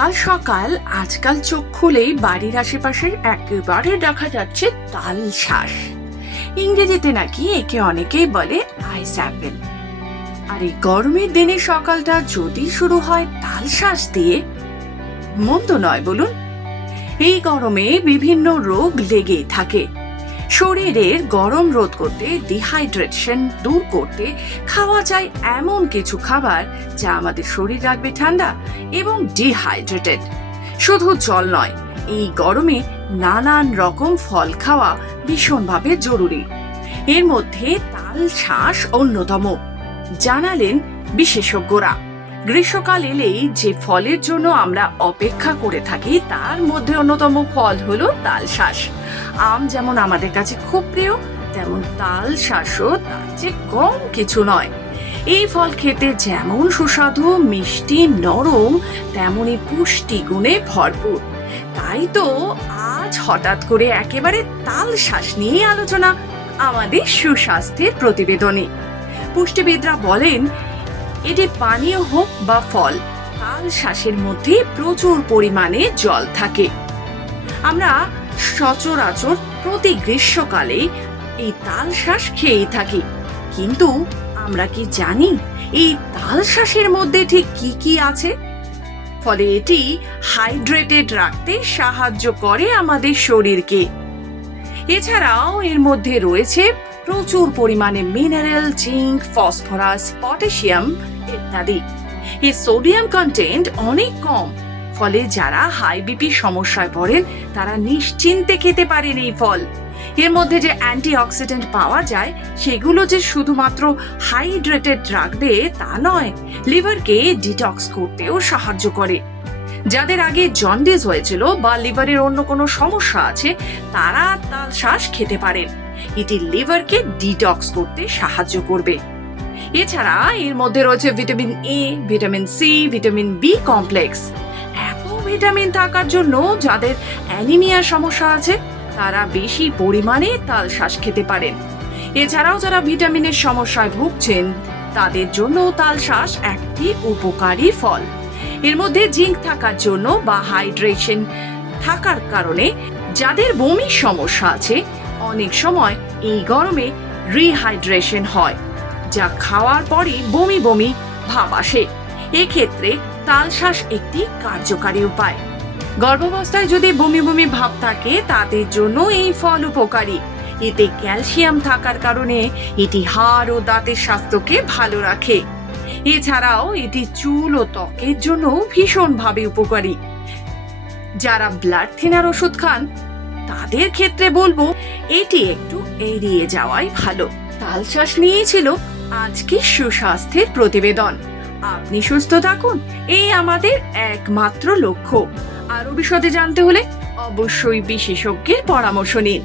সকাল সকাল আজকাল চোখ খুলেই বাড়ির আশেপাশে একেবারে দেখা যাচ্ছে তাল শাঁস। ইংরেজিতে নাকি একে অনেকেই বলে আইস অ্যাপেল। আর এই গরমের দিনে সকালটা যদি শুরু হয় তাল শাঁস দিয়ে, মন্দ নয় বলুন। এই গরমে বিভিন্ন রোগ লেগেই থাকে। শরীরের গরম রোধ করতে, ডিহাইড্রেশন দূর করতে খাওয়া যায় এমন কিছু খাবার যা আমাদের শরীর রাখবে ঠান্ডা এবং ডিহাইড্রেটেড। শুধু জল নয়, এই গরমে নানান রকম ফল খাওয়া ভীষণভাবে জরুরি। এর মধ্যে তাল শাঁস অন্যতম, জানালেন বিশেষজ্ঞরা। গ্রীষ্মকাল এলেই যে ফলের জন্য আমরা অপেক্ষা করে থাকি তার মধ্যে অন্যতম ফল হলো তাল শাঁস। আম যেমন আমাদের কাছে খুব প্রিয়, তেমন তাল শাঁসও তার চেয়ে কম কিছু নয়। এই ফল খেতে যেমন সুস্বাদু, মিষ্টি, নরম, তেমনই পুষ্টি গুণে ভরপুর। তাই তো আজ হঠাৎ করে একেবারে তাল শাঁস নিয়ে আলোচনা আমাদের সুস্বাস্থ্যের প্রতিবেদনে। পুষ্টিবিদরা বলেন, এটি পানীয় হোক বা ফল, তাল শাঁসের মধ্যে প্রচুর পরিমাণে জল থাকে। আমরা সচরাচর প্রতি গ্রীষ্মকালে এই তাল শাঁস খেয়েই থাকি, কিন্তু আমরা কি জানি এই তাল শাঁসের মধ্যে ঠিক কি কি আছে? ফলে এটি হাইড্রেটেড রাখতে সাহায্য করে আমাদের শরীরকে। এছাড়াও এর মধ্যে রয়েছে প্রচুর পরিমাণে মিনারেল, জিঙ্ক, ফসফরাস, পটাশিয়াম ইত্যাদি। এর সোডিয়াম কন্টেন্ট অনেক কম, ফলে যারা হাই বিপি সমস্যায় পড়েন তারা নিশ্চিন্তে খেতে পারেন এই ফল। এর মধ্যে যে অ্যান্টিঅক্সিডেন্ট পাওয়া যায় সেগুলো যে শুধুমাত্র হাইড্রেটেড রাখবে তা নয়, লিভারকে ডিটক্স করতেও সাহায্য করে। যাদের আগে জন্ডিস হয়েছিল বা লিভারের অন্য কোনো সমস্যা আছে তারা তাল শাঁস খেতে পারেন। এটি লিভারকে ডিটক্স করতে সাহায্য করবে। এছাড়া এর মধ্যে রয়েছে vitamin A, vitamin C, vitamin B complex. এত ভিটামিন থাকার জন্য যাদের অ্যানিমিয়ার সমস্যা আছে তারা বেশি পরিমাণে তাল শাঁস খেতে পারেন। এছাড়াও যারা ভিটামিনের সমস্যায় ভুগছেন তাদের জন্য তাল শাঁস একটি উপকারী ফল। এর মধ্যে জিঙ্ক থাকার জন্য বা হাইড্রেশন থাকার কারণে যাদের বমির সমস্যা আছে, অনেক সময় এই গরমে রিহাইড্রেশন হয়, যা খাওয়ার পরই বমি বমি ভাব আসে। এক্ষেত্রে তাল শাঁস একটি কার্যকারী উপায়। গর্ভাবস্থায় যদি বমি বমি ভাব থাকে তাদের জন্য এই ফল উপকারী। এতে ক্যালসিয়াম থাকার কারণে এটি হাড় ও দাঁতের স্বাস্থ্যকে ভালো রাখে। এছাড়াও এটি চুল ও ত্বকের জন্য ভীষণভাবে উপকারী। যারা ব্লাড থিনার ওষুধ খান তাদের ক্ষেত্রে বলবো এটি একটু এড়িয়ে যাওয়াই ভালো। তাল শাঁস নিয়েছিল আজকে সুস্বাস্থ্যের প্রতিবেদন। আপনি সুস্থ থাকুন, এই আমাদের একমাত্র লক্ষ্য। আরো বিশদে জানতে হলে অবশ্যই বিশেষজ্ঞের পরামর্শ নিন।